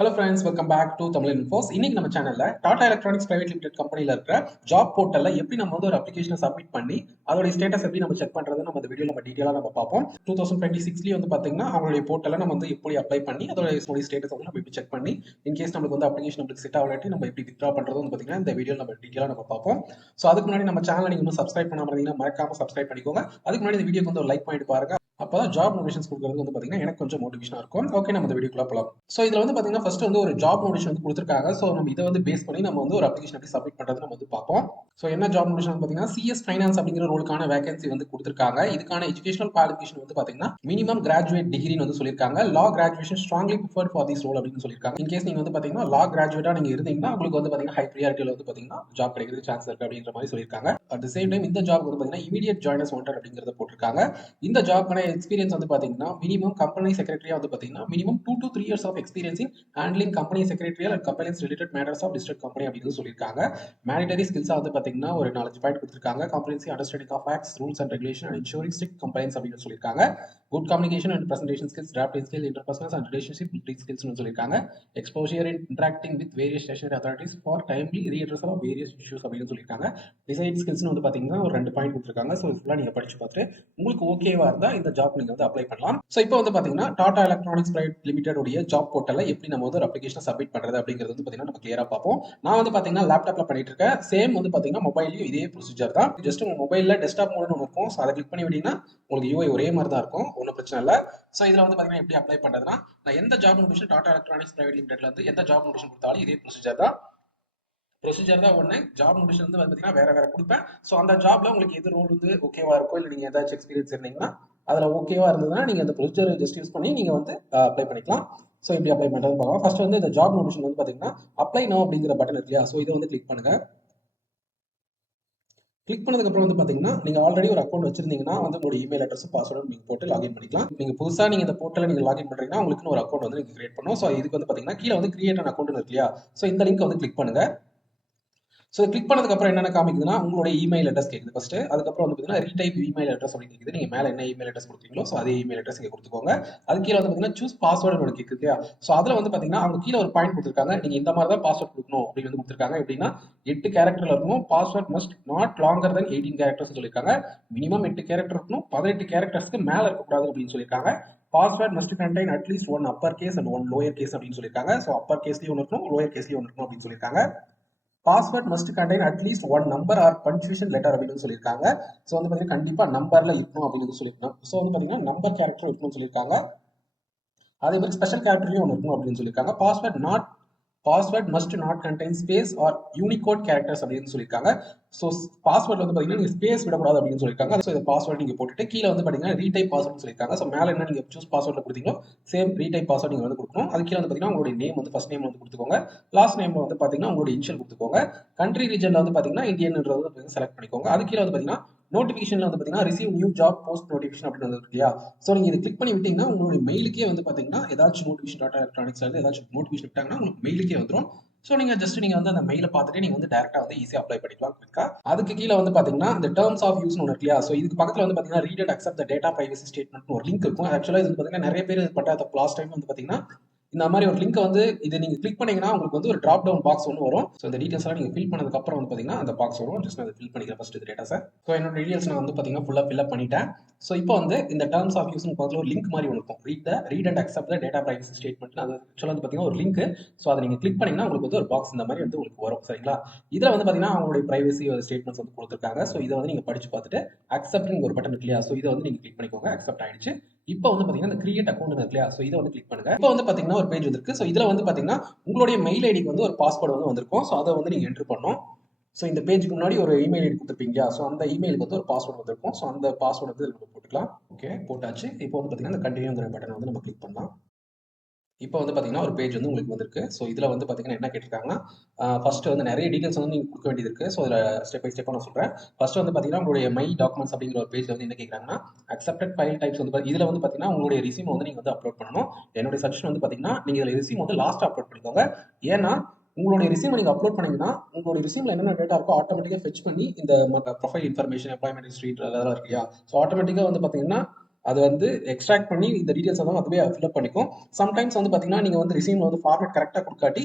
Hello friends, welcome back to Tamil infos. இன்னைக்கு நம்ம சேனல்ல டாடா எலக்ட்ரானிக்ஸ் பிரைவேட் லிமிடெட் கம்பெனில இருக்கிற ஜாப் போர்ட்டல்ல எப்படி நம்ம வந்து ஒரு அப்ளிகேஷனை சப்மிட் பண்ணி அதோட ஸ்டேட்டஸ் எப்படி நம்ம செக் பண்றது நம்ம இந்த வீடியோ நம்ம டீடைலா நம்ம பார்ப்போம். 2026 வந்து பாத்தீங்கன்னா அவங்களுடைய போர்ட்டல்ல நம்ம வந்து எப்படி அப்ளை பண்ணி அதோட ஸ்டேட்டஸ் வந்து நம்ம எப்படி செக் பண்ணி இன்கேஸ் நம்மளுக்கு வந்து அப்ளிகேஷன் நம்மளுக்கு செட் ஆகலாட்டி நம்ம எப்படி வித்ரா பண்றது வந்து பாத்தீங்கன்னா இந்த வீடியோ நம்ம டீடைலா நம்ம பார்ப்போம். ஸோ அதுக்கு முன்னாடி நம்ம சேனலை நீங்க இன்னும் சப்ஸ்கிரைப் பண்ணாம இருந்தீங்கன்னா மறக்காம சப்ஸ்கிரைப் பண்ணிக்கோங்க. அதுக்கு முன்னாடி இந்த வீடியோக்கு வந்து ஒரு லைக் பண்ணிட்டு பாருங்க. அப்பதான் ஜாப் நோட்டிஃபிகேஷன்ஸ் கொடுக்குறது வந்து பாத்தீங்கன்னா எனக்கு கொஞ்சம் மோட்டிவேஷனா இருக்கும். ஓகே, நம்ம இந்த வீடியோக்குள்ள போலாம். ஸோ இதுல வந்து பாத்தீங்கன்னா ஃபர்ஸ்ட் வந்து ஒரு ஜாப் நோட்டிஃபிகேஷன் வந்து கொடுத்துருக்காங்க. ஸோ நம்ம இதை வந்து பேஸ் பண்ணி நம்ம வந்து ஒரு அப்ளிகேஷன் எப்படி சப்மிட் பண்றது நம்ம வந்து பார்ப்போம். ஸோ என்ன ஜாப் நோட்டிஃபிகேஷன் பாத்தீங்கன்னா சிஎஸ் ஃபைனான்ஸ் அப்படிங்கிற ரோலுக்கான வேகன்சி வந்து கொடுத்துருக்காங்க. இதுக்கான எஜுகேஷனல் குவாலிஃபிகேஷன் வந்து பாத்தீங்கன்னா மினிமம் கிராஜுவேட் டிகிரின்னு வந்து சொல்லியிருக்காங்க. Law graduation strongly preferred for this role அப்படின்னு சொல்லியிருக்காங்க. இன்கேஸ் நீங்க வந்து பாத்தீங்கன்னா லா கிராஜுவேட்டா நீங்க இருந்தீங்கன்னா உங்களுக்கு வந்து பாத்தீங்கன்னா ஹை ப்ரியாரிட்டியில் வந்து பாத்தீங்கன்னா ஜாப் கிடைக்கிறது சான்ஸ் இருக்கு அப்படிங்கிற மாதிரி சொல்லியிருக்காங்க. அட் த சேம் டைம் இந்த ஜாப் வந்து பாத்தீங்கன்னா இமீடியட் ஜாயினர்ஸ் வாண்டட் அப்படிங்கிறத போட்டிருக்காங்க. இந்த ஜாப்க்கான எக்ஸ்பீரியன்ஸ் வந்து பாத்தீங்கன்னா மினிமம் கம்பெனி செக்ரட்டரியா வந்து பாத்தீங்கன்னா minimum 2 to 3 years of experience in handling company secretarial and companies related matters of district company அப்படின்னு சொல்லியிருக்காங்க. மேனிடரி ஸ்கில்ஸா வந்து பாத்தீங்கன்னா ஒரு 4 பாயிண்ட் கொடுத்திருக்காங்க. Comprehensive understanding of acts, rules and regulation and ensuring strict compliance அப்படின்னு சொல்லியிருக்காங்க. Good communication and presentation skills, drafting skill, interpersonal and relationship building ஸ்கில்ஸ்னு சொல்லியிருக்காங்க. Exposure in interacting with various stationary authorities for timely redressal of various issues அப்படின்னு சொல்லியிருக்காங்க. Design ஸ்கில்ஸ்னு வந்து பாத்தீங்கன்னா ஒரு 2 point கொடுத்திருக்காங்க. ஸோ ஃபுல்லா நீங்க படிச்சு பார்த்துட்டு உங்களுக்கு ஓகேவா இருந்தா இந்த ஜாப் நீங்க வந்து அப்ளை பண்ணலாம். ஸோ இப்போ வந்து பாத்தீங்கன்னா டாடா எலக்ட்ரானிக்ஸ் பிரைவேட் லிமிடெட் உடைய ஜாப் போர்ட்டல்ல எப்படி நம்ம வந்து ஒரு அப்ளிகேஷன் சப்மிட் பண்றது அப்படிங்கிறது வந்து பாத்தீங்கன்னா நம்ம கிளியரா பார்ப்போம். நான் வந்து பாத்தீங்கன்னா லேப்டாப்ல பண்ணிட்டு இருக்கேன். சேம் வந்து பாத்தீங்கன்னா மொபைலையும் இதே ப்ரொசீஜர் தான். ஜஸ்ட் உங்க மொபைல்ல டெஸ்க்டாப் மோட்னு ஒன்று இருக்கும். ஸோ அதை கிளிக் பண்ணி விட்டீங்கன்னா உங்களுக்கு யூஐ ஒரே மாதிரி தான் இருக்கும். ஒன்றும் பிரச்சனை இல்லை. ஸோ இதுல வந்து பாத்தீங்கன்னா எப்படி அப்ளை பண்றதுன்னா நான் எந்த job notification Tata electronics private லிமிடெட்ல இருந்து எந்த ஜாப் நோட்டிஃபிகேஷன் கொடுத்தாலும் இதே ப்ரொசீஜர் தான் ஒன்று. ஜாப் நோட்டிஃபிகேஷன் வந்து பார்த்தீங்கன்னா வேற வேற கொடுப்பேன். ஸோ அந்த ஜாப்ல உங்களுக்கு எது ரோல் வந்து ஓகேவா இருக்கும், இல்லை நீங்க ஏதாச்சும் எக்ஸ்பீரியன்ஸ் இருந்தீங்கன்னா அதுல ஓகேவா இருந்ததுன்னா நீங்க அந்த ப்ரொசீஜர் ஜஸ்ட் யூஸ் பண்ணி நீங்க வந்து அப்ளை பண்ணிக்கலாம். ஸோ இப்படி அப்ளை பண்றது பார்க்கலாம். ஃபர்ஸ்ட் வந்து இந்த ஜாப் நோட்டிஃபிகேஷன் வந்து பாத்தீங்கன்னா அப்ளை நவ் அப்படிங்கிற பட்டன் இருக்கு இல்லையா, ஸோ இதை வந்து கிளிக் பண்ணுங்க. கிளிக் பண்ணதுக்கு அப்புறம் வந்து பாத்தீங்கன்னா நீங்க ஆல்ரெடி ஒரு அக்கௌண்ட் வச்சிருந்தீங்கன்னா வந்து உங்களோட இமெயில் அட்ரஸ் பாஸ்வேர்டு நீங்க போட்டு லாகின் பண்ணிக்கலாம். நீங்க புதுசா நீங்க இந்த போர்ட்டல நீங்க லாகின் பண்றீங்கன்னா உங்களுக்கு ஒரு அக்கௌண்ட் வந்து நீங்க கிரியேட் பண்ணும். ஸோ இதுக்கு வந்து பாத்தீங்கன்னா கீழே வந்து கிரியேட் அன் அக்கௌண்ட் இருக்கு இல்லையா, ஸோ இந்த லிங்க் வந்து கிளிக் பண்ணுங்க. ஸோ கிளிக் பண்ணதுக்கு அப்புறம் என்னென்ன காமிக்குதுன்னா உங்களுடைய இமெயில் அட்ரஸ் கேட்குது ஃபர்ஸ்ட். அதுக்கப்புறம் வந்து பார்த்தீங்கன்னா ரீடைப் இமெயில் அட்ரஸ் அப்படின்னு கேட்குது. நீங்க மேலே என்ன இமெயில் அட்ரஸ் கொடுத்தீங்களோ ஸோ அதே இமெயில் அட்ரஸ் இங்கே கொடுத்துக்கோங்க. அது கீழே வந்து பார்த்தீங்கன்னா சூஸ் பாஸ்வேர்டு ஒன்று கேட்குது இல்லையா, ஸோ அதில் வந்து பார்த்தீங்கன்னா அவங்க கீழே ஒரு பாயிண்ட் கொடுத்துருக்காங்க. நீங்க இந்த மாதிரி தான் பாஸ்வேர்ட் கொடுக்கணும் அப்படின்னு வந்து கொடுத்துருக்காங்க. எப்படின்னா 8 கேரக்டர்ல இருக்கணும். Password must not longer than 18 characters சொல்லியிருக்காங்க. மினிமம் 8 கேரக்டர் இருக்கணும். 18 கேரக்டர்ஸ்க்கு மேலே இருக்கக்கூடாது அப்படின்னு சொல்லியிருக்காங்க. பாஸ்வேர்ட் மஸ்ட் கண்டெயின் அட்லீஸ்ட் 1 upper case and 1 lower case அப்படின்னு சொல்லியிருக்காங்க. ஸோ அப்பர் கேஸ்லயும் ஒன்று இருக்கணும், லோயர் கேஸ்லயும் ஒன்று இருக்கணும் அப்படின்னு சொல்லியிருக்காங்க. பாஸ்வேர்ட் மஸ்ட் கண்டெயின் அட்லீஸ்ட் 1 நம்பர் ஆர் பங்க்சுவேஷன் லெட்டர் அப்படின்னு சொல்லியிருக்காங்க. ஸோ வந்து பார்த்தீங்கன்னா கண்டிப்பா நம்பர்ல இருக்கணும் அப்படின்னு சொல்லியிருக்கணும். ஸோ வந்து பார்த்தீங்கன்னா நம்பர் கேரக்டர் இருக்கணும்னு சொல்லியிருக்காங்க. அதே மாதிரி ஸ்பெஷல் கேரக்டர்லையும் ஒன்று இருக்கணும் அப்படின்னு சொல்லியிருக்காங்க. Password must not contain space or Unicode characters அப்படின்னு சொல்லியிருக்காங்க. ஸோ பாஸ்வேர்ட் வந்து பார்த்தீங்கன்னா நீங்கள் ஸ்பேஸ் விடக்கூடாது அப்படின்னு சொல்லியிருக்காங்க. ஸோ இந்த பாஸ்வேர்ட் நீங்கள் போட்டுட்டு கீழே வந்து பார்த்தீங்கன்னா ரீடைப் பாஸ்வேர்ட் சொல்லியிருக்காங்க. ஸோ மேலே என்ன நீங்கள் சூஸ் பாஸ்வேர்டில் கொடுத்தீங்களோ சேம் ரீடைப் பாஸ்வேர்ட் நீங்கள் வந்து கொடுக்கணும். அது கீழே வந்து பார்த்தீங்கன்னா உங்களுடைய நேம் வந்து ஃபர்ஸ்ட் நேம் வந்து கொடுத்துக்கோங்க. லாஸ்ட் நேம்ல வந்து பார்த்தீங்கன்னா உங்களுடைய இனிஷியல் கொடுத்துக்கோங்க. கண்ட்ரி ரீஜன்ல வந்து பார்த்தீங்கன்னா இந்தியன்ன்றது வந்து செலக்ட் பண்ணிக்கோங்க. அது கீழே வந்து பார்த்தீங்கன்னா நோட்டிஃபிகேஷன்ல வந்து பார்த்தீங்கன்னா receive new job post notification அப்படின்னு வந்து இருக்கு இல்லையா, ஸோ நீங்கள் இதை கிளிக் பண்ணி விட்டீங்கன்னா உங்களுடைய மெயிலுக்கே வந்து பார்த்தீங்கன்னா ஏதாச்சும் நோட்டிஃபிகேஷன் டாடா எலக்ட்ரானிக்ஸ்ல இருந்து ஏதாச்சும் நோட்டிஃபிகேஷன் விட்டாங்கன்னா உங்களுக்கு மெயிலுக்கே வந்துடும். ஸோ நீங்க ஜஸ்ட் நீங்க வந்து அந்த மெயிலை பார்த்துட்டு நீங்க வந்து டேரக்டா வந்து ஈஸியா அப்ளை பண்ணிக்கலாம் குயிக்கா. அதுக்கு கீழே வந்து பாத்தீங்கன்னா இந்த டேர்ம்ஸ் ஆஃப் யூஸ் ஒன்று இருக்கு இல்லையா, ஸோ இதுக்கு பக்கத்துல வந்து பாத்தீங்கன்னா read and accept the data privacy statement ஒரு லிங்க் இருக்கும். ஆக்சுவலா இது பாத்தீங்கன்னா நிறைய பேர் பட்ட லாஸ்ட் டைம் வந்து பாத்தீங்கன்னா இந்த மாதிரி ஒரு லிங்க் வந்து இது நீங்க கிளிக் பண்ணீங்கன்னா உங்களுக்கு வந்து ஒரு டிராப் டவுன் பாக்ஸ் ஒன்று வரும். ஸோ இந்த டீடைல்ஸ் எல்லாம் நீங்க ஃபில் பண்ணதுக்கு அப்புறம் வந்து பாத்தீங்கன்னா அந்த பாக்ஸ் வரும். ஜஸ்ட் அதை ஃபில் பண்ணிக்கிறேன் ஃபர்ஸ்ட் டேட்டாஸை. ஸோ என்னோட டீடைல்ஸ் நான் வந்து பாத்தீங்கன்னா ஃபுல்லா ஃபில் அப் பண்ணிட்டேன். ஸோ இப்போ வந்து இந்த டேர்ம்ஸ் ஆஃப் யூஸ் பக்கத்தில் ஒரு லிங்க் மாதிரி ஒன்று இருக்கும். Read and accept the data privacy statement. அது ஆக்சுவலாக வந்து பாத்தீங்கன்னா ஒரு லிங்க். ஸோ அதை நீங்க கிளிக் பண்ணீங்கன்னா உங்களுக்கு வந்து ஒரு பாக்ஸ் இந்த மாதிரி வந்து உங்களுக்கு வரும். சரிங்களா, இதுல வந்து பாத்தீங்கன்னா அவங்களுடைய பிரைவசி ஸ்டேட்மெண்ட்ஸ் வந்து கொடுத்துருக்காங்க. ஸோ இதை வந்து நீங்க படிச்சு பார்த்துட்டு அக்செப்ட்னு ஒரு பட்டன் இருக்கு இல்லையா, ஸோ இதை வந்து நீங்க கிளிக் பண்ணிக்கோங்க. அக்செப்ட் ஆயிடுச்சு. இப்போ வந்து பாத்தீங்கன்னா இந்த கிரியேட் அக்கௌண்ட் இருக்கு இல்லையா, ஸோ இதை வந்து கிளிக் பண்ணுங்க. இப்போ வந்து பாத்தீங்கன்னா ஒரு பேஜ் வந்திருக்கு. ஸோ இதுல வந்து பாத்தீங்கன்னா உங்களுடைய மெயில் ஐடிக்கு வந்து ஒரு பாஸ்வேர்டு வந்து வந்திருக்கும். ஸோ அதை வந்து நீங்க என்ட்ரு பண்ணணும். ஸோ இந்த பேஜுக்கு முன்னாடி ஒரு இமெயில் ஐடி கொடுத்துருப்பீங்க. ஸோ அந்த இமெயிலுக்கு வந்து ஒரு பாஸ்வேர்டு வந்திருக்கும். ஸோ அந்த பாஸ்வேர்டு வந்து நம்ம போட்டுக்கலாம். ஓகே, போட்டாச்சு. இப்போ வந்து பாத்தீங்கன்னா இந்த கண்டினியூங்கிற பட்டனை வந்து நம்ம கிளிக் பண்ணலாம். இப்போ வந்து பாத்தீங்கன்னா ஒரு பேஜ் வந்து உங்களுக்கு வந்திருக்கு. ஸோ இதுல வந்து பாத்தீங்கன்னா என்ன கேட்டிருக்காங்கன்னா ஃபர்ஸ்ட் வந்து நிறைய டீடைல்ஸ் வந்து நீங்க கொடுக்க வேண்டியது இருக்கு. ஸோ இதுல ஸ்டெப் பை ஸ்டெப்பா நான் சொல்றேன். ஃபர்ஸ்ட் வந்து பாத்தீங்கன்னா உங்களுடைய மை டாக்குமெண்ட்ஸ் அப்படிங்கிற ஒரு பேஜ்ல வந்து என்ன கேட்கறாங்கன்னா அக்செப்டட் ஃபைல் டைப்ஸ் வந்து இதுல வந்து பாத்தீங்கன்னா உங்களுடைய ரெஸ்யூம் வந்து நீங்க வந்து அப்லோட் பண்ணணும். என்னுடைய சஜஷன் வந்து பாத்தீங்கன்னா நீங்க இதுல ரெஸ்யூம் வந்து லாஸ்ட் அப்லோட் பண்ணிக்கோங்க. ஏன்னா உங்களுடைய ரெஸ்யூம் நீங்க அப்லோட் பண்ணீங்கன்னா உங்களுடைய ரெஸ்யூம்ல என்னென்ன டேட்டா இருக்கோ ஆட்டோமேட்டிக்கா ஃபெச் பண்ணி இந்த ப்ரொஃபைல் இன்ஃபர்மேஷன், எம்ப்ளாய்மெண்ட் ஹிஸ்ட்ரி அதெல்லாம் இருக்கு இல்லையா, ஸோ ஆட்டோமேட்டிக்கா வந்து பாத்தீங்கன்னா அது வந்து எக்ஸ்ட்ராக்ட் பண்ணி இந்த டீடைல்ஸ் வந்து அதுவே ஃபில்அப் பண்ணிக்கும். சம்டைம்ஸ் வந்து பார்த்தீங்கன்னா நீங்கள் வந்து ரிசீவ்ல வந்து ஃபார்மேட் கரெக்டாக கொடுக்காட்டி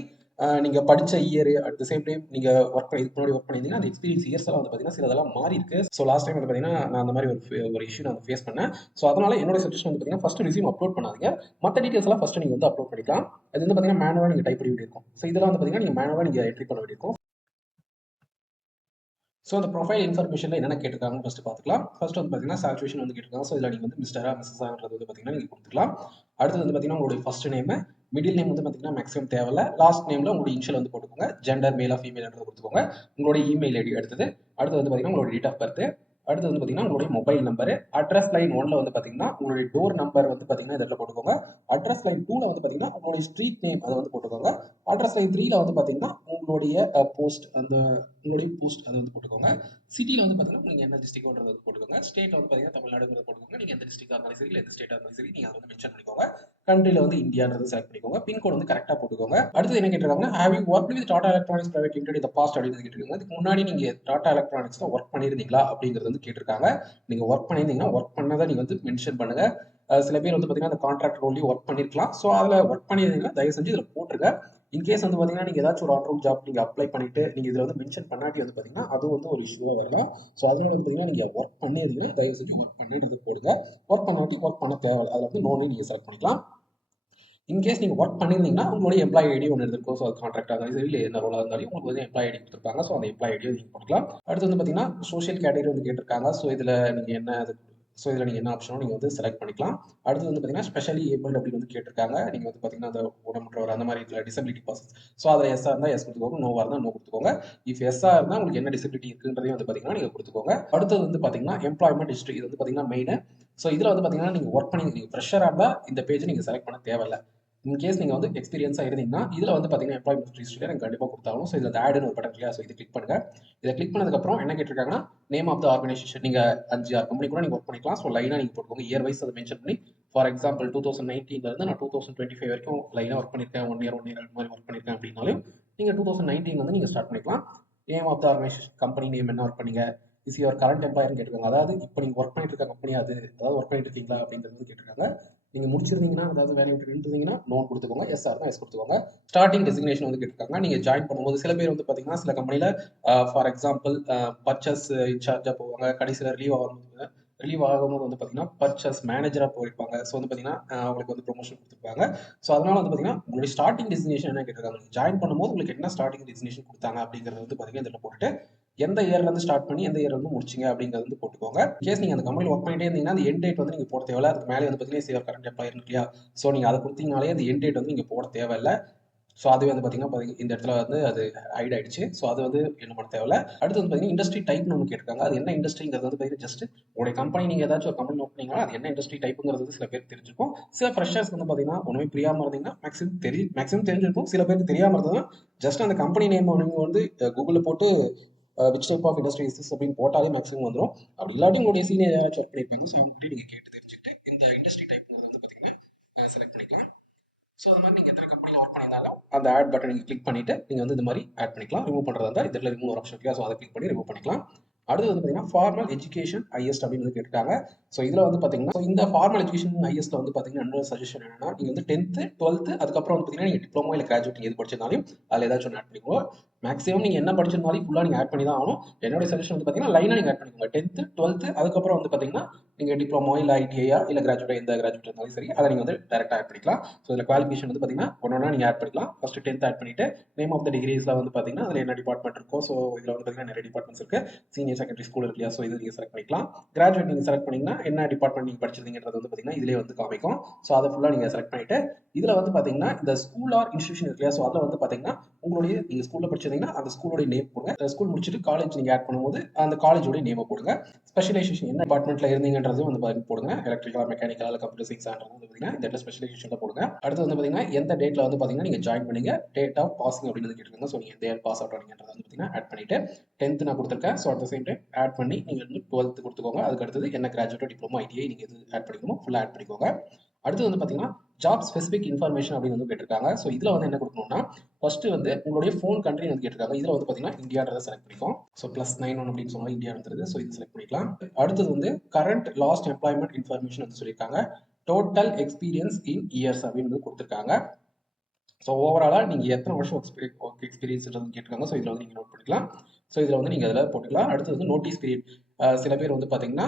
நீங்கள் படித்த year at the same time நீங்கள் ஒர்க் பண்ணி இதுக்கு முன்னாடி ஒர்க் பண்ணியிருந்தீங்கன்னா அந்த எக்ஸ்பீரியன்ஸ் இயர்ஸ் எல்லாம் வந்து பார்த்தீங்கன்னா சிலதெல்லாம் மாறி இருக்கு. ஸோ லாஸ்ட் டைம் வந்து பார்த்தீங்கன்னா நான் அந்த மாதிரி ஒரு இஷ்யூ நான் ஃபேஸ் பண்ணேன். ஸோ அதனால என்னோட சஜஷன் வந்து பார்த்தீங்கன்னா ஃபர்ஸ்ட் ரிசீவ் அப்லோட் பண்ணாதீங்க. மற்ற டீடைல்ஸ் எல்லாம் ஃபர்ஸ்ட் நீங்கள் வந்து அப்லோட் பண்ணிக்கலாம். அது வந்து பார்த்தீங்கன்னா மேனுவலாக நீங்கள் டைப் பண்ணி வேண்டியிருக்கும். ஸோ இதெல்லாம் வந்து பார்த்தீங்கன்னா நீங்கள் மேனுவலாக நீங்கள் என்ட்ரி பண்ண வேண்டியிருக்கும். ஸோ அந்த ப்ரொஃபைல் இன்ஃபர்மேஷனில் என்னென்ன கேட்டிருக்காங்கன்னு ஃபஸ்ட்டு பார்த்துக்கலாம். ஃபர்ஸ்ட் வந்து பார்த்தீங்கன்னா சேச்சுரேஷன் வந்து கேட்டிருக்காங்க. ஸோ இதில் நீங்கள் வந்து மிஸ்டரா மிஸ்ஸான்றது வந்து பார்த்தீங்கன்னா நீங்கள் கொடுத்துக்கலாம். அடுத்தது வந்து பார்த்தீங்கன்னா உங்களுடைய ஃபர்ஸ்ட் நேம், மிடில் நேம் வந்து பார்த்தீங்கன்னா மேக்ஸிமம் தேவையில்ல. லாஸ்ட் நேமில் உங்களுடைய இனிஷியல் வந்து போட்டுக்கோங்க. ஜெண்டர் மேலா ஃபீமேல்ன்றது கொடுத்துக்கோங்க. உங்களுடைய இமெயில் ஐடி அடுத்தது வந்து பார்த்தீங்கன்னா உங்களோட டேட் ஆஃப் பர்த், அடுத்து வந்து பார்த்தீங்கன்னா உங்களுடைய மொபைல் நம்பர், அட்ரஸ் லைன் 1ல வந்து பார்த்தீங்கன்னா உங்களுடைய டோர் நம்பர் வந்து பார்த்தீங்கன்னா இதில் போட்டுக்கோங்க. அட்ரஸ் லைன் 2ல வந்து பார்த்தீங்கன்னா உங்களுடைய ஸ்ட்ரீட் நேம் அதை வந்து போட்டுக்கோங்க. அட்ரஸ் லைன் 3ல வந்து பார்த்தீங்கன்னா உங்களுடைய போஸ்ட் உங்களுடைய போஸ்ட் அதை வந்து போட்டுக்கோங்க. சிட்டியில் வந்து பார்த்தீங்கன்னா நீங்கள் என்ன டிஸ்ட்ரிக்ட்ன்றது வந்து போட்டுக்கோங்க. ஸ்டேட்டில் வந்து பார்த்தீங்கன்னா தமிழ்நாடுங்கிறத போட்டுக்கோங்க. நீங்கள் எந்த டிஸ்ட்ரிக்டாக இருந்தாலும் சரி இல்லை எந்த ஸ்டேட்டாக இருந்தாலும் சரி நீங்கள் அதை வந்து மென்ஷன் பண்ணிக்கோங்க. கண்ட்ரியில் வந்து இந்தியான்றது செலக்ட் பண்ணிக்கோங்க. பின்கோட் வந்து கரெக்டாக போட்டுக்கோங்க. அடுத்து என்ன கேட்டிருக்காங்கன்னா have you work with Tata electronics private limited இந்த பாஸ்ட் அப்படின்னு கேட்டிருக்காங்க. இதுக்கு முன்னாடி நீங்கள் டாடா எலக்ட்ரானிக்ஸில் ஒர்க் பண்ணியிருந்தீங்களா அப்படிங்கிறது வந்து கேட்டிருக்காங்க. நீங்கள் ஒர்க் பண்ணியிருந்தீங்கன்னா ஒர்க் பண்ணதை நீங்கள் வந்து மென்ஷன் பண்ணுங்க. சில பேர் வந்து பார்த்தீங்கன்னா அந்த கான்ட்ராக்ட் ரோல்லையும் ஒர்க் பண்ணிருக்கலாம். ஸோ அதில் ஒர்க் பண்ணியிருந்தீங்கன்னா தயவு செஞ்சு இதில் போட்டுருங்க. இன்கேஸ் வந்து பார்த்தீங்கன்னா நீங்கள் ஏதாச்சும் ஒரு ஆன் ஜாப் நீங்கள் அப்ளை பண்ணிட்டு நீங்கள் இதில் வந்து மென்ஷன் பண்ணாட்டி வந்து பார்த்தீங்கன்னா அது வந்து ஒரு இஷ்யூவாக வரலாம். ஸோ அதனால வந்து பார்த்தீங்கன்னா நீங்கள் ஒர்க் பண்ணியிருந்தீங்கன்னா தயவு செஞ்சு ஒர்க் பண்ணிட்டு போடுங்க. ஒர்க் பண்ணாட்டி ஒர்க் பண்ண தேவை, அதில் வந்து நோனே நீங்கள் செலக்ட் பண்ணிக்கலாம். இன்கேஸ் நீங்கள் ஒர்க் பண்ணியிருந்தீங்கன்னா உங்களுடைய எம்ப்ளாய் ஐடி ஒன்று இருக்கும். ஸோ அது கான்ட்ராக்டாக இருந்தாலும் சரி இல்லை எந்த ரோலாக இருந்தாலும் உங்களுக்கு வந்து எம்ப்ளாய் ஐடி கொடுத்துருப்பாங்க. ஸோ அந்த எம்ப்ளாய் ஐடியை நீங்கள் போட்டுக்கலாம். அடுத்து வந்து பார்த்தீங்கன்னா சோஷியல் கேட்டகரி வந்து கேட்டிருக்காங்க. ஸோ இதில் நீங்கள் என்ன நீங்கள் என்ன ஆப்ஷனோ நீங்கள் வந்து செலக்ட் பண்ணிக்கலாம். அடுத்து வந்து பார்த்தீங்கன்னா ஸ்பெஷலி ஏபிள்டு அப்படின்னு வந்து கேட்டிருக்காங்க. நீங்கள் வந்து பார்த்தீங்கன்னா அந்த உடம்புற்றவர் அந்த மாதிரி டிசபிலிட்டி பர்சன்ஸ். ஸோ அதில் எஸ்ஸாக இருந்தால் எஸ் கொடுத்துக்கோங்க, நோவாக இருந்தால் நோ கொடுத்துக்கோங்க. இஃப் எஸ்ஸாக இருந்தால் உங்களுக்கு என்ன டிசபிலிட்டி இருக்குன்றதையும் வந்து பார்த்தீங்கன்னா நீங்கள் கொடுத்துக்கோங்க. அடுத்தது வந்து பார்த்தீங்கன்னா எம்ப்ளாய்மெண்ட் ஹிஸ்ட்ரி, இது வந்து பார்த்தீங்கன்னா மெயின். ஸோ இதில் வந்து பார்த்தீங்கன்னா நீங்கள் ஒர்க் பண்ணி நீங்கள் ஃப்ரெஷராக இருந்தால் இந்த பேஜ் நீங்கள் செலக்ட் பண்ண தேவையில்லை. இன்கேஸ் நீங்கள் வந்து எக்ஸ்பீரியன்ஸாக இருந்தீங்கன்னா இதில் வந்து பார்த்தீங்கன்னா எம்ப்ளாய்மெண்ட் ஹிஸ்ட்ரியில் எனக்கு கண்டிப்பாக கொடுத்தாலும். ஸோ இதில் ஆடுன்னு ஒரு பட்டன் இல்லையா, ஸோ இது கிளிக் பண்ணுங்க. இதை கிளிக் பண்ணதுக்கப்புறம் என்ன கேட்டிருக்காங்கன்னா நேம் ஆஃப் த ஆர்கனைசேஷன். நீங்கள் 5-6 கம்பெனி கூட நீங்கள் ஒர்க் பண்ணிக்கலாம். ஸோ லைனாக நீங்கள் போட்டுக்கோங்க. இயர் வைஸ் அதை மென்ஷன் பண்ணி ஃபார் எக்ஸாம்பிள் 2019 நான் 2025 வரைக்கும் லைனாக ஒர்க் பண்ணியிருக்கேன். ஒன் இயர் அந்த மாதிரி ஒர்க் பண்ணியிருக்கேன் அப்படின்னாலும் நீங்கள் 2019 வந்து நீங்கள் ஸ்டார்ட் பண்ணிக்கலாம். Name of the organisation, company name என்ன ஒர்க் பண்ணீங்க, இஸ் யுவர் கரண்ட் எம்ப்ளாயர்னு கேட்டிருக்காங்க. அதாவது இப்போ நீங்கள் ஒர்க் பண்ணிட்டு இருக்க கம்பெனி அதாவது ஒர்க் பண்ணிட்டு இருக்கீங்களா அப்படிங்கிறது கேட்டிருக்காங்க. நீங்கள் முடிச்சிருந்தீங்கன்னா அதாவது வேலையை விட்டு நின்றுருந்தீங்கன்னா நோன் கொடுத்துக்கோங்க, எஸ் ஆர் தான் எஸ் கொடுத்துக்கோங்க. ஸ்டார்டிங் டெசிக்னேஷன் வந்து கேட்டிருக்காங்க. நீங்கள் ஜாயின் பண்ணும்போது சில பேர் வந்து பார்த்தீங்கன்னா சில கம்பெனியில் ஃபார் எக்ஸாம்பிள் பர்ச்சேஸ் இன்சார்ஜாக போவாங்க. கடைசியில் ரிலீவ் ஆகும்போது வந்து பார்த்தீங்கன்னா பர்ச்சேஸ் மேனேஜராக போயிருப்பாங்க. ஸோ வந்து பார்த்தீங்கன்னா அவங்களுக்கு வந்து ப்ரொமோஷன் கொடுத்துருப்பாங்க. ஸோ அதனால வந்து பார்த்தீங்கன்னா உங்களுடைய ஸ்டார்டிங் டெசிக்னேஷன் என்ன கேட்டிருக்காங்க, ஜாயின் பண்ணும்போது உங்களுக்கு என்ன ஸ்டார்டிங் டெசிக்னேஷன் கொடுத்தாங்க அப்படிங்கிறது வந்து பார்த்தீங்கன்னா இதில் போட்டுட்டு எந்த இயர்லேருந்து ஸ்டார்ட் பண்ணி எந்த இயர் வந்து முடிச்சிங்க அப்படிங்கிறது வந்து போட்டுக்கோங்க. கேஸ் நீங்கள் அந்த கம்பெனியில் ஒர்க் பண்ணிட்டே இருந்தீங்கன்னா அந்த எண்ட் டேட் வந்து நீங்கள் போட தேவையில்ல. அதுக்கு மேலே வந்து பார்த்தீங்கன்னா சிவர் கரண்ட் எம்ப்ளாயர் இல்லையா, ஸோ நீங்கள் அதை கொடுத்தீங்கனாலே அந்த எண்ட் டேட் வந்து நீங்கள் போட தேவையில்லை. ஸோ அதுவே வந்து பார்த்தீங்கன்னா இந்த இடத்துல வந்து அது ஹைட் ஆயிடுச்சு. ஸோ அது வந்து என்ன பண்ண தேவையில்ல. அடுத்து வந்து பார்த்தீங்கன்னா இண்டஸ்ட்ரி டைப்னு ஒன்று கேட்டிருக்காங்க. அது என்ன இண்டஸ்ட்ரிங்கிறது வந்து பார்த்தீங்கன்னா ஜஸ்ட் உங்களுடைய கம்பெனி நீங்கள் ஏதாச்சும் ஒரு கம்பெனி ஒர்க் பண்ணீங்கன்னா அது என்ன இண்டஸ்ட்ரி டைப்புங்கிறது சில பேருக்கு தெரிஞ்சிருக்கும். சில ஃப்ரெஷர்ஸ் வந்து பார்த்தீங்கன்னா ஒன்றுமே புரியாமல் இருந்தீங்கன்னா மேக்ஸிமம் தெரிஞ்சிருக்கும். சில பேருக்கு தெரியாமல் இருந்ததுன்னா ஜஸ்ட் அந்த கம்பெனி நேம் நீங்கள் வந்து கூகுளில் போட்டு which type of industry is அப்படின்னு போட்டாலே மேக்ஸிமம் வந்துடும். அப்படி இல்லாட்டி உங்களுடைய சீனியர் யாராச்சும் ஒர்க் பண்ணியிருப்பாங்க. ஸோ அவங்க நீங்கள் கேட்டு தெரிஞ்சுக்கிட்டு இந்த இண்டஸ்ட்ரி டைப்ங்கிறது வந்து பார்த்தீங்கன்னா செலக்ட் பண்ணிக்கலாம். ஸோ அது மாதிரி நீங்கள் எத்தனை கம்பெனியில் ஒர்க் பண்ணியிருந்தாலும் அந்த ஆட் பட்டன் நீங்கள் கிளிக் பண்ணிட்டு நீங்கள் வந்து இந்த மாதிரி ஆட் பண்ணிக்கலாம். ரிமூவ் பண்ணுறதா இருந்தால் இதில் ரிமூவ் ஒரு ஆப்ஷன் இல்லையா, ஸோ அதை கிளிக் பண்ணி ரிமூவ் பண்ணிக்கலாம். அடுத்து வந்து பார்த்தீங்கன்னா ஃபார்மல் எஜுகேஷன் ஹையஸ்ட் அப்படின்னு வந்து கேட்டிருக்காங்க. ஸோ இதில் வந்து பார்த்தீங்கன்னா இந்த ஃபார்மல் எஜுகேஷன் ஹையஸ்ட்டில் வந்து பார்த்தீங்கன்னா என்னோட சஜஷன் என்னன்னா நீங்கள் வந்து 10th 12th அதுக்கப்புறம் வந்து பார்த்தீங்கன்னா நீங்கள் டிப்ளமோ இல்லை கிராஜுவேட் நீங்கள் எது படிச்சிருந்தாலும் அதில் ஏதாச்சும் ஒன்று ஆட் பண்ணிக்கோங்க. மேக்ஸிமம் நீங்கள் என்ன படிச்சிருந்தாலும் ஃபுல்லாக நீங்கள் ஆட் பண்ணி தான் ஆகணும். என்னோட சஜஷன் வந்து பார்த்தீங்கன்னா லைனாக நீங்கள் ஆட் பண்ணிக்கோங்க. 10th 12th அதுக்கப்புறம் வந்து பார்த்தீங்கன்னா நீங்கள் டிப்ளமோ இல்லை ஐடிஐயா இல்லை கிராஜுவேட் எந்த கிராஜுவேட் இருந்தாலும் சரி அதை நீங்கள் வந்து டேரெக்டாக ஆட் பண்ணிக்கலாம். ஸோ இதில் குவாலிஃபிகேஷன் வந்து பார்த்தீங்கன்னா ஒன்றா நீங்கள் ஆட் பண்ணிக்கலாம். ஃபஸ்ட்டு 10th ஆட் பண்ணிட்டு நேம் ஆஃப் த டிகிரிஸில் வந்து பார்த்தீங்கன்னா அதில் என்ன டிபார்ட்மெண்ட் இருக்கோ, ஸோ இதில் வந்து பார்த்தீங்கன்னா நிறைய டிபார்ட்மெண்ட்ஸ் இருக்குது. சீனியர் செகண்டரி ஸ்கூல் இருக்கு இல்லையா, ஸோ இது நீங்கள் செலக்ட் பண்ணிக்கலாம். கிராஜுவேட் நீங்கள் செலக்ட் பண்ணிங்கன்னா என்ன டிபார்ட்மெண்ட் நீங்கள் படிச்சிருந்தீங்கிறது வந்து பார்த்தீங்கன்னா இதிலே வந்து காமிக்கும். ஸோ அதை ஃபுல்லாக நீங்கள் செலக்ட் பண்ணிட்டு இதில் வந்து பார்த்தீங்கன்னா இந்த ஸ்கூல் ஆர் இன்ஸ்டியூஷன் இருக்கு இல்லையா, ஸோ அதில் வந்து பார்த்தீங்கன்னா உங்களுடைய நீங்கள் ஸ்கூலில் படிச்சிருந்தீங்கன்னா அந்த ஸ்கூலோடைய நேம் போடுங்க. ஸ்கூல் முடிச்சுட்டு காலேஜ் நீங்கள் ஆட் பண்ணும்போது அந்த காலேஜோடைய நேமை போடுங்க. ஸ்பெஷலைசேஷன் என்ன டிபார்ட்மெண்ட்டில் இருந்தீங்கன்றது வந்து போடுங்க. எலக்ட்ரிக்கல் மெக்கானிக்கல் இல்லை கம்ப்யூட்டர் சயின்ஸ் வந்து பார்த்தீங்கன்னா இந்த இடத்துல ஸ்பெஷலைசேஷனில் போடுங்க. அடுத்து வந்து பார்த்தீங்கன்னா எந்த டேட்டில் வந்து பார்த்தீங்கன்னா நீங்கள் ஜாயின் பண்ணீங்க, டேட் ஆஃப் பாசிங் அப்படின்னு கேட்டிருக்காங்க. ஸோ நீங்கள் எந்த இயர் பாஸ் அவுட் ஆனீங்கன்றதை வந்து பார்த்தீங்கன்னா ஆட் பண்ணிட்டு 10th நான் கொடுத்துருக்கேன். So at the same time add பண்ணி நீங்கள் வந்து 12th கொடுத்துக்கோங்க. அதுக்கு அடுத்தது என்ன கிராஜுவேட் டிப்ளமோ ஐடிஐ நீங்கள் எது ஆட் பண்ணிக்கணுமோ ஃபுல்லாக ஆட் பண்ணிக்கோங்க. அடுத்து வந்து பார்த்தீங்கன்னா ஜாப் ஸ்பெசிஃபிக் இன்ஃபர்மேஷன் அப்படின்னு வந்து கேட்டிருக்காங்க. ஸோ இதில் வந்து என்ன கொடுக்கணும்னா ஃபர்ஸ்ட் வந்து உங்களுடைய ஃபோன் கண்ட்ரி வந்து கேட்டிருக்காங்க. இதில் வந்து பார்த்தீங்கன்னா இந்தியான்றதை செலக்ட் பண்ணிக்கோம். ஸோ +91 அப்படின்னு சொன்னால் இந்தியா இருந்தது. ஸோ இது செலக்ட் பண்ணிக்கலாம். அடுத்தது வந்து கரண்ட் லாஸ்ட் எம்ப்ளாய்மெண்ட் இன்ஃபர்மேஷன் வந்து சொல்லியிருக்காங்க. டோட்டல் எக்ஸ்பீரியன்ஸ் இன் இயர்ஸ் அப்படின்னு வந்து கொடுத்துருக்காங்க. ஸோ ஓவராலாக நீங்கள் எத்தனை வருஷம் ஒர்க் எக்ஸ்பீரியன்ஸ் கேட்டிருக்காங்க. ஸோ இதில் வந்து நீங்கள் நோட் பண்ணிக்கலாம். ஸோ இதில் வந்து நீங்கள் அதில் போட்டுக்கலாம். அடுத்தது வந்து நோட்டீஸ் பீரியட். சில பேர் வந்து பார்த்தீங்கன்னா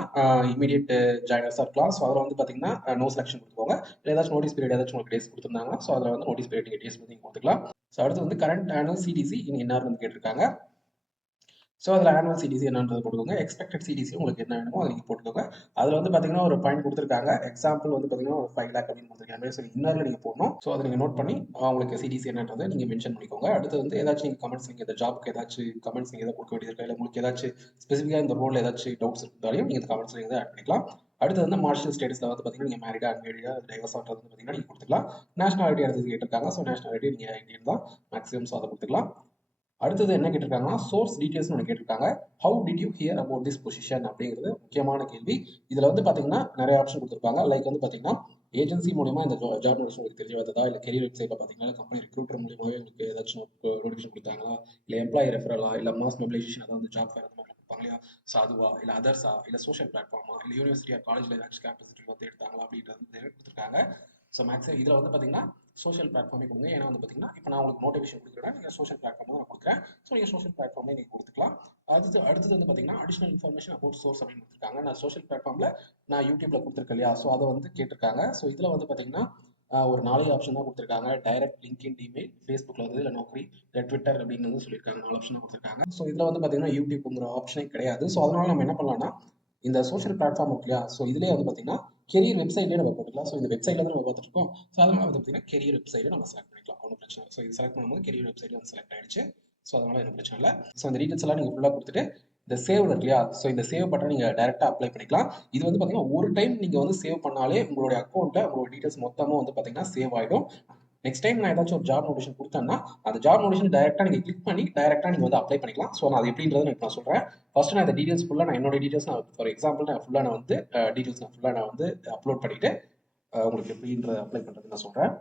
இமீடியட் ஜாயினர்ஸாக இருக்கலாம். ஸோ அதில் வந்து பார்த்தீங்கன்னா நோ செலக்ஷன் கொடுத்துக்கோங்க. இல்லை ஏதாச்சும் நோட்டீஸ் பீரியட் ஏதாச்சும் உங்களுக்கு டேஸ் கொடுத்துருந்தாங்க. ஸோ அதில் வந்து நோட்டீஸ் பீரியட் நீங்கள் டேஸ் வந்து நீங்கள் கொடுத்துக்கலாம். ஸோ அடுத்து வந்து கரண்ட் ஆனுவல் சிடிசி இன் என்ஆர் வந்து கேட்டிருக்காங்க. ஸோ அதில் ஆனுவல் சிடிசி என்னன்றது போட்டுக்கோங்க. எக்ஸ்பெக்டட் சிடிசி உங்களுக்கு என்ன வேணுமோ அதை நீங்கள் போட்டுக்கோங்க. அதில் வந்து பார்த்தீங்கன்னா ஒரு பாயிண்ட் கொடுத்துருக்காங்க. எக்ஸாம்பிள் வந்து பார்த்தீங்கன்னா ஒரு 5 lakh அப்படின்னு கொடுத்துருக்காங்க. ஸோ இன்னரில் நீங்கள் போடணும். ஸோ அதை நீங்கள் நோட் பண்ணி உங்களுக்கு சிடிசி என்னன்றதை நீங்கள் மென்ஷன் பண்ணிக்கோங்க. அடுத்து வந்து ஏதாச்சும் நீங்கள் கமெண்ட்ஸ் நீங்கள் இந்த ஜாப்க்கு ஏதாச்சும் கமெண்ட்ஸ் நீங்கள் எதாவது கொடுக்க வேண்டியது இருக்கா, இல்லை உங்களுக்கு ஏதாச்சும் ஸ்பெசிஃபிக்காக இந்த ரோல் ஏதாச்சும் டவுட்ஸ் இருந்தாலையும் நீங்கள் இந்த கமெண்ட்ஸ் நீங்கள் ஆட் பண்ணிக்கலாம். அடுத்து வந்து மார்ஷியல் ஸ்டேட்டஸில் வந்து பார்த்தீங்கன்னா நீங்கள் மேரிடா அன்மேரிடா டைவர்ஸ் ஆகிறது வந்து பார்த்தீங்கன்னா நீங்கள் கொடுத்துக்கலாம். நேஷனாலிட்டி அடுத்தது கேட்டிருக்காங்க. ஸோ நேஷனாலிட்டி நீங்கள் இந்தியன் தான் மேக்ஸிமம். ஸோ அதை கொடுத்துக்கலாம். அடுத்தது என்ன கேட்டிருக்காங்கன்னா சோர்ஸ் டீடைல்ஸ் ஒன்று கேட்டிருக்காங்க. How did you here about this position அப்படிங்கிறது முக்கியமான கேள்வி. இதில் வந்து பார்த்தீங்கன்னா நிறைய ஆப்ஷன் கொடுத்துருப்பாங்க. லைக் வந்து பார்த்தீங்கன்னா ஏஜென்சி மூலியமா இந்த ஜாப் நோட்டிஃபிகேஷன் உங்களுக்கு தெரிய வந்ததா, இல்லை கெரியர் வெப்சைட்டில் பார்த்தீங்கன்னா கம்பெனி ரெக்ரூட்டர் மூலியமாவே உங்களுக்கு ஏதாச்சும் நோட்டிஃபிகேஷன் கொடுத்தாங்களா, இல்லை எம்ப்ளாயி ரெஃபரலா, இல்லை மாஸ் மொபிலைசேஷன் அதாவது ஜாப் ஃபேர் அந்த மாதிரி கொடுப்பாங்க இல்லையா. ஸோ அதுவா, இல்லை அதர்ஸா, இல்லை சோஷியல் பிளாட்ஃபார்மா, இல்லை யூனிவர்சிட்டி ஆர் காலேஜில் ஏதாச்சும் கேம்பஸ் வந்து எடுத்தாங்களா அப்படின்றது கொடுத்துருக்காங்க. ஸோ மேக்ஸிமம் இதில் வந்து பார்த்தீங்கன்னா சோஷியல் பிளாட்ஃபார்மே கொடுங்க. ஏன்னா வந்து பார்த்தீங்கன்னா இப்போ நான் உங்களுக்கு நோட்டிஃபிகேஷன் கொடுக்குறேன், நீங்கள் சோஷியல் பிளாட்ஃபார்ம் தான் நான் கொடுக்குறேன். ஸோ நீங்கள் சோஷியல் பிளாட்ஃபார்மே நீங்கள் கொடுத்துக்கலாம். அடுத்தது வந்து பார்த்தீங்கன்னா அடிஷனல் இன்ஃபர்மேஷன் அபவுட் சோர்ஸ் அப்படின்னு கொடுத்துருக்காங்க. நான் சோஷியல் பிளாட்ஃபார்மில் நான் யூடியூப்ல கொடுத்துருக்கேன் இல்லையா. ஸோ அதை வந்து கேட்டிருக்காங்க. ஸோ இதில் வந்து பார்த்தீங்கன்னா ஒரு 4 ஆப்ஷன் தான் கொடுத்துருக்காங்க. டைரக்ட் லிங்க்இன் இமெயில், ஃபேஸ்புக்கில் வந்து இல்லை நோக்கரி, இல்லை ட்விட்டர் அப்படின்னு வந்து சொல்லியிருக்காங்க. 4 ஆப்ஷன் தான் கொடுத்துருக்காங்க. ஸோ இதில் வந்து பார்த்தீங்கன்னா யூடியூப்ங்கிற ஆப்ஷனே கிடையாது. ஸோ அதனால நம்ம என்ன பண்ணலாம்னா இந்த சோஷியல் பிளாட்ஃபார்ம் இருக்கு இல்லையா. ஸோ இதுலேயே வந்து பார்த்தீங்கன்னா கெரியர் வெப்சைட்லேயே நம்ம போட்டுக்கலாம். ஸோ இந்த வெப்சைட்ல தான் நம்ம பார்த்துட்டு இருக்கோம். ஸோ அதனால வந்து பார்த்தீங்கன்னா கெரியர் வெப்சைட்டை நம்ம செலக்ட் பண்ணிக்கலாம். ஒன்றும் பிரச்சனை இல்லை. ஸோ இது செலக்ட் பண்ணும்போது கெரியர் வெப்சைட் வந்து செலக்ட் ஆயிடுச்சு. ஸோ அதனால என்ன பிரச்சனை இல்லை. ஸோ இந்த டீட்டெயில்ஸ் எல்லாம் நீங்கள் ஃபுல்லாக கொடுத்துட்டு இந்த சேவ் இருக்கு இல்லையா. ஸோ இந்த சேவ் பட்டன் நீங்கள் டேரெக்டாக அப்ளை பண்ணிக்கலாம். இது வந்து பார்த்தீங்கன்னா ஒரு டைம் நீங்கள் வந்து சேவ் பண்ணாலே உங்களுடைய அக்கௌண்ட்டில் உங்களோட டீட்டெயில்ஸ் மொத்தமாக வந்து பார்த்தீங்கன்னா சேவ் ஆகிடும். நெக்ஸ்ட் டைம் நான் ஏதாச்சும் ஒரு ஜாப் நோட்டிஃபிகேஷன் கொடுத்தேன்னா அந்த ஜாப் நோட்டிஃபிகேஷன் டேரெக்டாக நீங்கள் கிளிக் பண்ணி டேரெக்டாக நீங்கள் வந்து அப்ளை பண்ணிக்கலாம். ஸோ நான் அது எப்படின்றத நான் சொல்கிறேன். ஃபர்ஸ்ட் நான் இந்த டீட்டெயில்ஸ் ஃபுல்லாக நான் என்னோட டீட்டெயில்ஸ் நான் ஃபார் எக்ஸாம்பிள் நான் ஃபுல்லாக நான் வந்து டீட்டெயில்ஸ் நான் ஃபுல்லாக நான் வந்து அப்லோட் பண்ணிவிட்டு உங்களுக்கு எப்படின்ற அப்ளை பண்ணுறது நான் சொல்கிறேன்.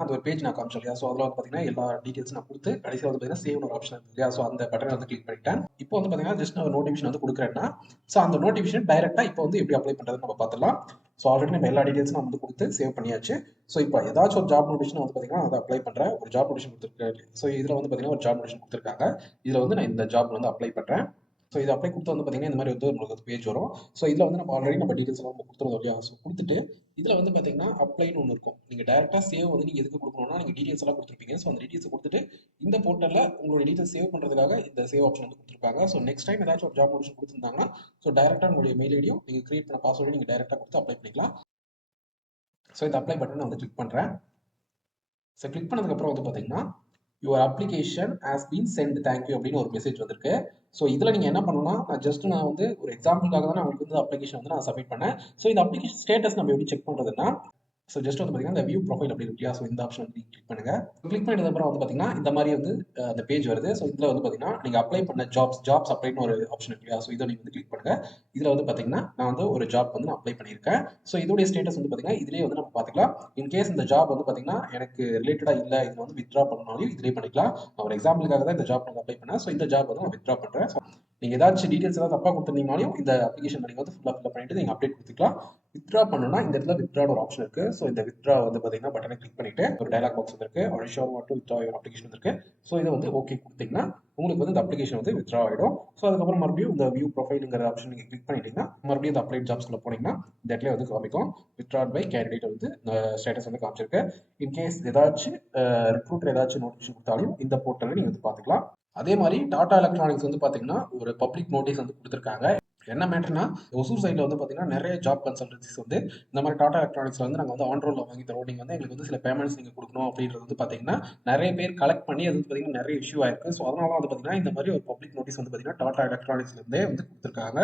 அந்த ஒரு பேஜ் நான் காமிச்சோம் இல்லையா. ஸோ அதில் வந்து பார்த்தீங்கன்னா எல்லா டீட்டெயில்ஸ் நான் கொடுத்து கடைசியில் வந்து பார்த்தீங்கன்னா சேவ்னு ஒரு ஆப்ஷன் இருக்கு இல்லையா. ஸோ அந்த பட்டனை வந்து கிளிக் பண்ணிட்டேன். இப்போ வந்து பார்த்தீங்கன்னா ஜஸ்ட் நான் ஒரு நோட்டிஃபிகேஷன் வந்து கொடுக்குறேன்னா ஸோ அந்த நோட்டிஃபிகேஷன் டைரெக்டாக இப்போ வந்து எப்படி அப்ளை பண்ணுறதுன்னு நம்ம பார்த்துலாம். ஸோ ஆல்ரெடி நம்ம எல்லா டீட்டெயில்ஸும் நம்ம வந்து கொடுத்து சேவ் பண்ணியாச்சு. ஸோ இப்போ ஏதாச்சும் ஒரு ஜாப் நோட்டிஃபிகேஷன் வந்து பார்த்தீங்கன்னா அதை அப்ளை பண்ணுறேன். ஒரு ஜாப் நோட்டிஃபிகேஷன் கொடுத்துருக்காரு. ஸோ இதில் வந்து பார்த்தீங்கன்னா ஒரு ஜாப் நோட்டிஃபிகேஷன் கொடுத்துருக்காங்க. இதில் வந்து நான் இந்த ஜாப் வந்து அப்ளை பண்ணுறேன். ஸோ இது அப்ளை கொடுத்து வந்து பார்த்தீங்கன்னா இந்த மாதிரி வந்து உங்களுக்கு பேஜ் வரும். ஸோ இதில் வந்து நம்ம ஆல்ரெடி நம்ம டீட்டெயில்ஸ் எல்லாம் நம்ம கொடுத்துருந்தோம் இல்லையா. ஸோ கொடுத்துட்டு இதில் வந்து பார்த்தீங்கன்னா அப்ளைன்னு ஒன்று இருக்கும். நீங்கள் டேரெக்டாக சேவ் வந்து நீங்கள் எதுக்கு கொடுக்கணும்னா நீங்கள் டீட்டெயில்ஸ் எல்லாம் கொடுத்துருப்பீங்க. ஸோ அந்த டீட்டெயில்ஸ் கொடுத்துட்டு இந்த போர்ட்டலில் உங்களோட டீட்டெயில்ஸ் சேவ் பண்ணுறதுக்காக இந்த சேவ் ஆப்ஷன் வந்து கொடுத்துருப்பாங்க. ஸோ நெக்ஸ்ட் டைம் ஏதாச்சும் ஒரு ஜாப் நோட்டிஃபிகேஷன் கொடுத்துருந்தாங்கன்னா ஸோ டேரெக்டாக உங்களுடைய மெயில் ஐடியும் நீங்கள் கிரியேட் பண்ண பாஸ்வேர்டையும் நீங்கள் டேரெக்டாக கொடுத்து அப்ளை பண்ணிக்கலாம். ஸோ இந்த அப்ளை பட்டன் நான் வந்து கிளிக் பண்ணுறேன். ஸோ கிளிக் பண்ணதுக்கப்புறம் வந்து பார்த்தீங்கன்னா your application has been send thank you அப்படின்னு ஒரு மெசேஜ் வந்திருக்கு. ஸோ இதில் நீங்கள் என்ன பண்ணணும்னா நான் வந்து ஒரு எக்ஸாம்பிளுக்காக தான் நான் உங்களுக்கு வந்து அப்ளிகேஷன் வந்து நான் சப்மிட் பண்ணேன். ஸோ இந்த அப்ளிகேஷன் ஸ்டேட்டஸ் நம்ம எப்படி செக் பண்ணுறதுன்னா ஸோ ஜஸ்ட் வந்து பார்த்தீங்கன்னா இந்த வியூ ப்ரொஃபைல் அப்படி இருக்கு இல்லையா. ஸோ இந்த ஆப்ஷன் வந்து கிளிக் பண்ணுங்க. கிளிக் பண்ணதுக்கு அப்புறம் வந்து பார்த்தீங்கன்னா இந்த மாதிரி வந்து அந்த பேஜ் வருது. ஸோ இதில் வந்து பார்த்தீங்கன்னா நீங்கள் அப்ளை பண்ண ஜாப்ஸ் அப்ளைன்னு ஒரு ஆப்ஷன் இருக்கு இல்லையா. ஸோ இதை நீங்கள் வந்து கிளிக் பண்ணுங்க. இதில் வந்து பார்த்தீங்கன்னா நான் வந்து ஒரு ஜாப் வந்து நான் அப்ளை பண்ணியிருக்கேன். ஸோ இதோடைய ஸ்டேட்டஸ் வந்து பார்த்தீங்கன்னா இதிலேயே வந்து நம்ம பார்த்துக்கலாம். இன்கேஸ் இந்த ஜாப் வந்து பார்த்தீங்கன்னா எனக்கு ரிலேட்டடாக இல்லை, இதில் வந்து வித்ட்ரா பண்ணாலும் இதிலே பண்ணிக்கலாம். நான் ஒரு எக்ஸாம்பிளுக்காக தான் இந்த ஜாப் நான் அப்ளை பண்ணேன். ஸோ இந்த ஜாப் வந்து நான் வித்ட்ரா பண்ணுறேன். நீங்கள் ஏதாச்சும் டீட்டெயில்ஸ் ஏதாவது தப்பாக கொடுத்துருந்தீங்கனாலும் இந்த அப்ளிகேஷன் நீங்கள் வந்து ஃபுல்லாக ஃபில் பண்ணிட்டு நீங்கள் அப்டேட் கொடுத்துக்கலாம். வித்ட்ரா பண்ணணும்னா இந்த இடத்துல வித்ட்ரா ஒரு ஆப்ஷன் இருக்கு. ஸோ இந்த வித்ட்ரா வந்து பார்த்தீங்கன்னா பட்டனை கிளிக் பண்ணிட்டு ஒரு டயலாக் பாக்ஸ் வந்துருக்கு. ஒரு sure what to withdraw your application இருக்கு. ஸோ இதை வந்து ஓகே கொடுத்தீங்கன்னா உங்களுக்கு வந்து இந்த அப்ளிகேஷன் வந்து வித்ட்ரா ஆகிடும். ஸோ அதுக்கப்புறம் மறுபடியும் இந்த வியூ ப்ரொஃபைலுங்கிற ஆப்ஷன் நீங்கள் கிளிக் பண்ணிட்டீங்கன்னா மறுபடியும் இந்த அப்ளைட் ஜாப்ஸ்க்குள்ள போனீங்கன்னா இந்த இடத்துல வந்து காமிக்கும் வித்ட்ராட் பை கேண்டிடேட் வந்து ஸ்டேட்டஸ் வந்து காமிச்சிருக்கு. இன்கேஸ் ஏதாச்சும் ரெக்ரூட்டர் ஏதாச்சும் நோட்டிஃபிகேஷன் கொடுத்தாலும் இந்த போர்ட்டலில் நீங்கள் வந்து பார்த்துக்கலாம். அதே மாதிரி டாடா எலக்ட்ரானிக்ஸ் வந்து பார்த்தீங்கன்னா ஒரு பப்ளிக் நோட்டீஸ் வந்து கொடுத்துருக்காங்க. என்ன மேட்டர்னா ஒசூர் சைடில் வந்து பார்த்தீங்கன்னா நிறைய ஜாப் கன்சல்டன்சிஸ் வந்து இந்த மாதிரி டாடா எலக்ட்ரானிக்ஸில் வந்து நாங்கள் வந்து ஆன் ரோலில் வாங்கி தரோம், நீங்கள் வந்து எங்களுக்கு வந்து சில பேமெண்ட்ஸ் நீங்கள் கொடுக்கணும் அப்படின்றது வந்து பார்த்தீங்கன்னா நிறைய பேர் கலெக்ட் பண்ணி அது வந்து பார்த்தீங்கன்னா நிறைய இஷ்யூ ஆயிருக்கு. ஸோ அதனால வந்து பார்த்தீங்கன்னா இந்த மாதிரி ஒரு பப்ளிக் நோட்டீஸ் வந்து பார்த்தீங்கன்னா டாடா எலக்ட்ரானிக்ஸ்லேருந்தே வந்து கொடுத்துருக்காங்க.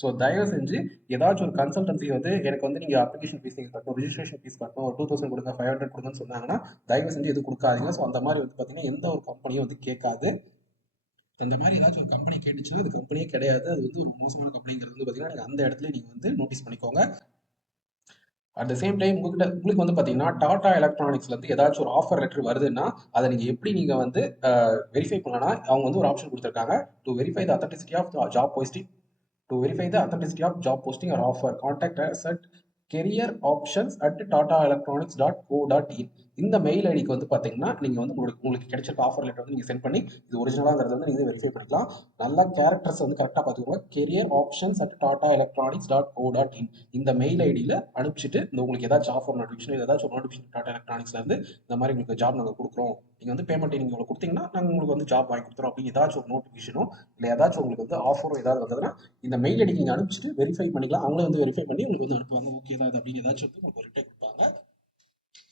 ஸோ தயவு செஞ்சு ஏதாச்சும் ஒரு கன்சல்டன்சி வந்து எனக்கு வந்து நீங்கள் அப்ளிகேஷன் ஃபீஸ் நீங்கள் கட்டணும், ரிஜிஸ்ட்ரேஷன் ஃபீஸ் கட்டணும், ஒரு 2000 கொடுங்க, 500 கொடுங்கன்னு சொன்னாங்கன்னா தயவு செஞ்சு எது கொடுக்காதீங்க. ஸோ அந்த மாதிரி வந்து பார்த்தீங்கன்னா எந்த ஒரு கம்பெனியும் வந்து கேட்காது. அந்த மாதிரி ஏதாச்சும் ஒரு கம்பெனி கேட்டுச்சுன்னா அது கம்பெனியே கிடையாது, அது வந்து ஒரு மோசமான கம்பெனிங்கிறது வந்து பார்த்தீங்கன்னா நீங்கள் அந்த இடத்துல நீங்கள் வந்து நோட்டீஸ் பண்ணிக்கோங்க. அட் த சேம் டைம் உங்களுக்கு வந்து பார்த்தீங்கன்னா டாடா எலக்ட்ரானிக்ஸ்லேருந்து ஏதாச்சும் ஒரு ஆஃபர் லெட்டர் வருதுன்னா அதை நீங்கள் எப்படி நீங்கள் வந்து வெரிஃபை பண்ணலன்னா அவங்க வந்து ஒரு ஆப்ஷன் கொடுத்துருக்காங்க. To verify the authenticity of job posting to verify the authenticity of job posting or offer contact us at career options at Tata Electronics dot co dot in. இந்த மெயில் ஐடிக்கு வந்து பார்த்தீங்கன்னா நீங்கள் வந்து உங்களுக்கு கிடைச்சிருக்க ஆஃபர் லெட்டர் வந்து நீங்கள் சென்ட் பண்ணி இது ஒரிஜினலாங்கிறது வந்து நீங்கள் வெரிஃபை பண்ணிக்கலாம். நல்லா கேரக்டர்ஸ் வந்து கரெக்டாக பார்த்துக்கோங்க. Career options at Tata Electronics dot co dot in இந்த மெயில் ஐடியில் அனுப்பிச்சிட்டு இந்த உங்களுக்கு ஏதாச்சும் ஆஃபர் நோட்டிஃபிகேஷன் ஏதாச்சும் ஒரு நோட்டிஃபிகேஷன் டாடா எலக்ட்ரானிக்ஸ்லேருந்து இந்த மாதிரி உங்களுக்கு ஜாப் நாங்கள் கொடுக்குறோம், நீங்கள் வந்து பேமெண்ட் நீங்கள் உங்களுக்கு கொடுத்தீங்கன்னா நாங்கள் உங்களுக்கு வந்து ஜாப் வாங்கி கொடுத்துறோம் அப்படின்னு ஏதாச்சும் ஒரு நோட்டிஃபிகேஷனோ இல்லை ஏதாச்சும் உங்களுக்கு வந்து ஆஃபரோ ஏதாவது வந்ததுன்னா இந்த மெயில் ஐடிக்கு நீங்கள் அனுப்பிச்சிட்டு வெரிஃபை பண்ணிக்கலாம். அவங்களே வந்து வெரிஃபை பண்ணி உங்களுக்கு வந்து அனுப்புவாங்க. ஓகே தான் இது அப்படின்னு ஏதாச்சும் வந்து உங்களுக்கு ஒரு ரிப்ளை கொடுப்பாங்க.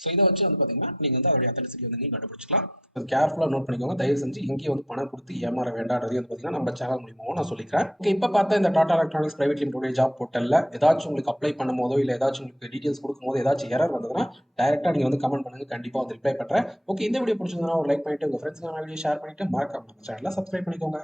ஸோ இதை வச்சு வந்து பார்த்தீங்கன்னா நீங்கள் வந்து அதோடைய அத்தன்டிசிட்டி வந்து நீங்கள் கண்டுபிடிச்சிக்கலாம். அது கேர்ஃபுல்லாக நோட் பண்ணிக்கோங்க. தயவு செஞ்சு இங்கேயும் வந்து பணம் கொடுத்து ஏமாற வேண்டாம்ன்றது வந்து பார்த்தீங்கன்னா நம்ம சேனல் மூலியமாகவும் நான் சொல்லிக்கிறேன். ஓகே, இப்போ பார்த்தா இந்த Tata electronics private limited job போர்ட்டலில் ஏதாச்சும் உங்களுக்கு அப்ளை பண்ணும் போதோ இல்லை ஏதாச்சும் உங்களுக்கு டீட்டெயில்ஸ் கொடுக்கும்போது ஏதாச்சும் எரர் வந்ததுன்னா டேரெக்டாக நீங்கள் வந்து கமெண்ட் பண்ணுங்க, கண்டிப்பாக வந்து ரிப்ளை பண்ணுறேன். ஓகே, இந்த வீடியோ பிடிச்சிருந்தா ஒரு லைக் பண்ணிட்டு உங்கள் ஃப்ரெண்ட்ஸ்க்கு வீடியோ ஷேர் பண்ணிட்டு மறக்காம நம்ம சேனலை சப்ஸ்கிரைப் பண்ணிக்கோங்க.